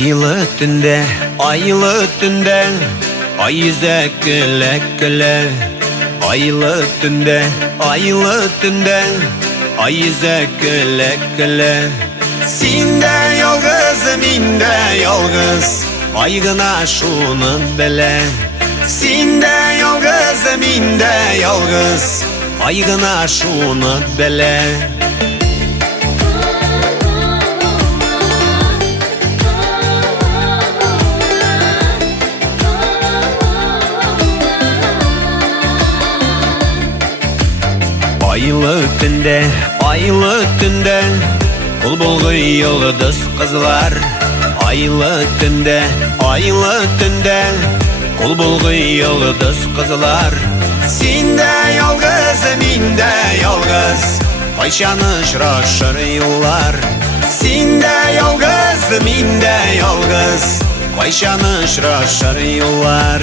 Aylı tünde, ay yüze güle güle. Aylı tünde, ay yüze güle güle. Sinde yalgız, minde yalgız, aygına şunu bele. Sinde yalgız, minde yalgız, aygına şunu bele. Aylı tünde, bul yıldız kızlar. Aylı tünde, bul yıldız kızlar. Sinde yalgız, minde yalgız, kayşanışraşır yollar. Sinde yalgız, minde yalgız, kayşanışraşır yollar.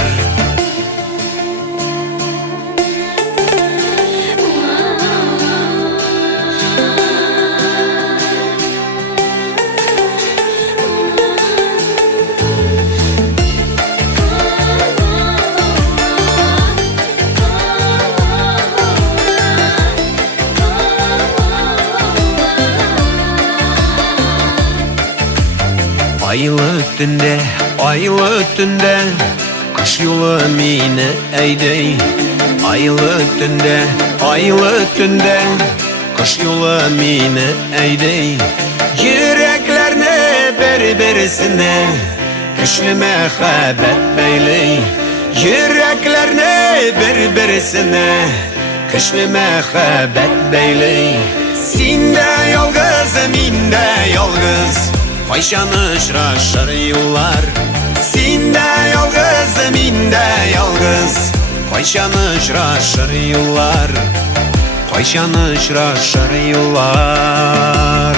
Aylı tünde, kış yolu mine eydey. Aylı tünde, kış yolu mine eydey. Yüreklerine birbirine güçlü mehabbet beyley. Yüreklerine birbirine güçlü mehabbet beyley. Sinde yalgız, minde yalgız, kayşanışraşır yollar. Sinde yalgız, minde yalgız, kayşanışraşır yollar. Kayşanışraşır yollar.